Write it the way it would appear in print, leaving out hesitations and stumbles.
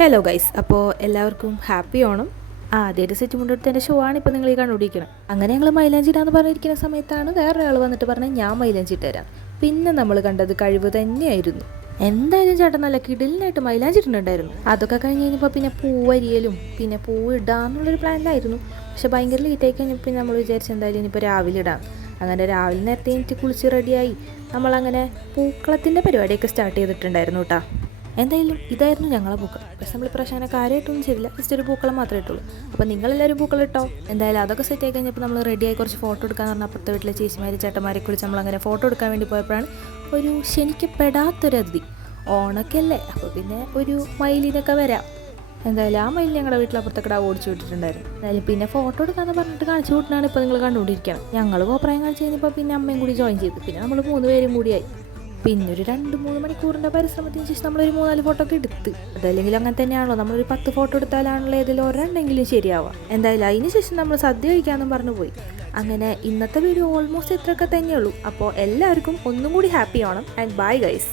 Hello guys, അപ്പോൾ എല്ലാവർക്കും happy Onam. ആദ്യമായിട്ട് സെറ്റ് മുണ്ടെടുത്തതിൻ്റെ ഷോ ആണ് ഇപ്പോൾ നിങ്ങൾ ഈ കണ്ടുപിടിക്കണം. അങ്ങനെ ഞങ്ങൾ മൈലാഞ്ചി ഇടാന്ന് പറഞ്ഞിരിക്കുന്ന സമയത്താണ് വേറൊരാൾ വന്നിട്ട് പറഞ്ഞാൽ ഞാൻ മൈലാഞ്ചി ഇട്ട് തരാം. പിന്നെ നമ്മൾ കണ്ടത് കഴിവ് തന്നെയായിരുന്നു. എന്തായാലും ചേട്ടൻ നല്ല കിടിലിനായിട്ട് മൈലാഞ്ചി ഇട്ടിട്ടുണ്ടായിരുന്നു. അതൊക്കെ കഴിഞ്ഞ് കഴിഞ്ഞപ്പോൾ പിന്നെ പൂവരിയലും പിന്നെ പൂവ് ഇടാന്നുള്ളൊരു പ്ലാനിലായിരുന്നു. പക്ഷെ ഭയങ്കര ലേറ്റായി കഴിഞ്ഞപ്പോൾ പിന്നെ നമ്മൾ വിചാരിച്ചു എന്തായാലും ഇനിയിപ്പോൾ രാവിലെ ഇടാം. അങ്ങനെ രാവിലെ നേരത്തെ എനിക്ക് കുളിച്ച് റെഡിയായി നമ്മളങ്ങനെ പൂക്കളത്തിൻ്റെ പരിപാടിയൊക്കെ സ്റ്റാർട്ട് ചെയ്തിട്ടുണ്ടായിരുന്നു കേട്ടോ. എന്തായാലും ഇതായിരുന്നു ഞങ്ങളെ പൂക്കൾ. പക്ഷെ നമ്മൾ പ്രശ്നം കാര്യമായിട്ടൊന്നും ചെയ്തില്ല, ജസ്റ്റ് ഒരു പൂക്കളം മാത്രമേ ഇട്ടുള്ളൂ. അപ്പോൾ നിങ്ങളെല്ലാവരും പൂക്കൾ ഇട്ടോ. എന്തായാലും അതൊക്കെ സെറ്റ് ആയി കഴിഞ്ഞപ്പോൾ നമ്മൾ റെഡിയായി കുറച്ച് ഫോട്ടോ എടുക്കാമെന്ന് പറഞ്ഞാൽ അപ്പുറത്തെ വീട്ടിലെ ചേച്ചിമാർ ചേട്ടന്മാരെ കുറിച്ച് നമ്മളങ്ങനെ ഫോട്ടോ എടുക്കാൻ വേണ്ടി പോയപ്പോഴാണ് ഒരു ക്ഷണിക്കപ്പെടാത്തൊരതിഥി. ഓണൊക്കെ അല്ലേ, അപ്പോൾ പിന്നെ ഒരു മയിലിനൊക്കെ വരാം. എന്തായാലും ആ മയിൽ ഞങ്ങളുടെ വീട്ടിലപ്പുറത്തൊക്കെ ഓടിച്ചു വിട്ടിട്ടുണ്ടായിരുന്നു. എന്തായാലും പിന്നെ ഫോട്ടോ എടുക്കാമെന്ന് പറഞ്ഞിട്ട് കാണിച്ചു വിട്ടിനാണ് ഇപ്പോൾ നിങ്ങൾ കണ്ടുകൊണ്ടിരിക്കണം. ഞങ്ങൾ കോപ്രായം കാണിച്ച് കഴിഞ്ഞപ്പോൾ പിന്നെ അമ്മയും കൂടി ജോയിൻ ചെയ്തു. പിന്നെ നമ്മൾ 3 പേരും കൂടിയായി. പിന്നെ ഒരു 2-3 മണിക്കൂറിൻ്റെ പരിശ്രമത്തിന് ശേഷം നമ്മളൊരു 3-4 ഫോട്ടോ ഒക്കെ എടുത്ത്. അതല്ലെങ്കിൽ അങ്ങനെ തന്നെയാണല്ലോ, നമ്മളൊരു 10 ഫോട്ടോ എടുത്താലാണല്ലോ ഏതെങ്കിലും ഒരെണ്ണെങ്കിലും ശരിയാവുക. എന്തായാലും അതിന് ശേഷം നമ്മൾ സദ്യ കഴിക്കാമെന്നും പറഞ്ഞു പോയി. അങ്ങനെ ഇന്നത്തെ വീഡിയോ ഓൾമോസ്റ്റ് ഇത്രയൊക്കെ തന്നെയുള്ളൂ. അപ്പോൾ എല്ലാവർക്കും ഒന്നും കൂടി happy Onam and bye guys.